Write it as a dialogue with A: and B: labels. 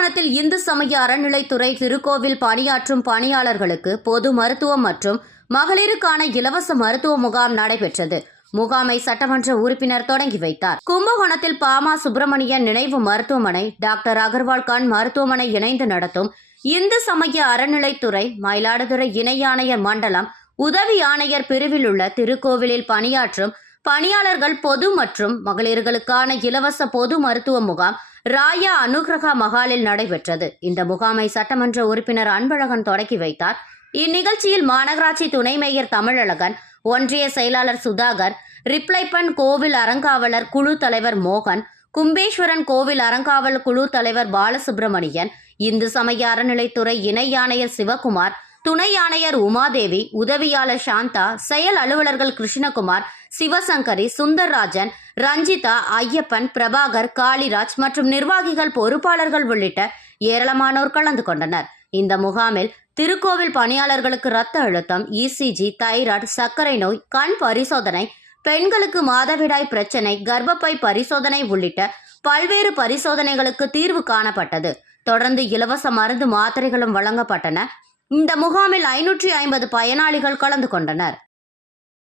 A: கும்பகோணத்தில் இந்து சமய அறநிலைத்துறை திருக்கோவில் பணியாற்றும் பணியாளர்களுக்கு பொது மருத்துவம் மற்றும் மகளிருக்கான இலவச மருத்துவ முகாம் நடைபெற்றது. முகாமை சட்டமன்ற உறுப்பினர் தொடங்கி வைத்தார். கும்பகோணத்தில் பாமா சுப்பிரமணியன் நினைவு மருத்துவமனை டாக்டர் அகர்வால் கான் மருத்துவமனை இணைந்து நடத்தும் இந்து சமய அறநிலைத்துறை மயிலாடுதுறை இணை ஆணையர் மண்டலம் உதவி ஆணையர் பிரிவில் உள்ள திருக்கோவிலில் பணியாற்றும் பணியாளர்கள் பொது மற்றும் மகளிர்களுக்கான இலவச பொது மருத்துவ முகாம் ராயா அனுகிரகா மகாலில் நடைபெற்றது. இந்த முகாமை சட்டமன்ற உறுப்பினர் அன்பழகன் தொடக்கி வைத்தார். இந்நிகழ்ச்சியில் மாநகராட்சி துணை மேயர் தமிழழகன் ஒன்றிய செயலாளர் சுதாகர் ரிப்ளைப்பன் கோவில் அறங்காவலர் குழு தலைவர் மோகன் கும்பேஸ்வரன் கோவில் அறங்காவல் குழு தலைவர் பாலசுப்பிரமணியன் இந்து சமய அறநிலைத்துறை இணை ஆணையர் சிவகுமார் துணை ஆணையர் உமாதேவி உதவியாளர் சாந்தா செயல் அலுவலர்கள் கிருஷ்ணகுமார் சிவசங்கரி சுந்தர்ராஜன் ரஞ்சிதா ஐயப்பன் பிரபாகர் காளிராஜ் மற்றும் நிர்வாகிகள் பொறுப்பாளர்கள் உள்ளிட்ட ஏராளமானோர் கலந்து கொண்டனர். இந்த முகாமில் திருக்கோவில் பணியாளர்களுக்கு இரத்த அழுத்தம் இசிஜி தைராய்டு சர்க்கரை நோய் கண் பரிசோதனை பெண்களுக்கு மாதவிடாய் பிரச்சனை கர்ப்பப்பை பரிசோதனை உள்ளிட்ட பல்வேறு பரிசோதனைகளுக்கு தீர்வு காணப்பட்டது. தொடர்ந்து இலவச மருந்து மாத்திரைகளும் வழங்கப்பட்டன. இந்த முகாமில் ஐநூற்றி ஐம்பது பயனாளிகள் கலந்து கொண்டனர்.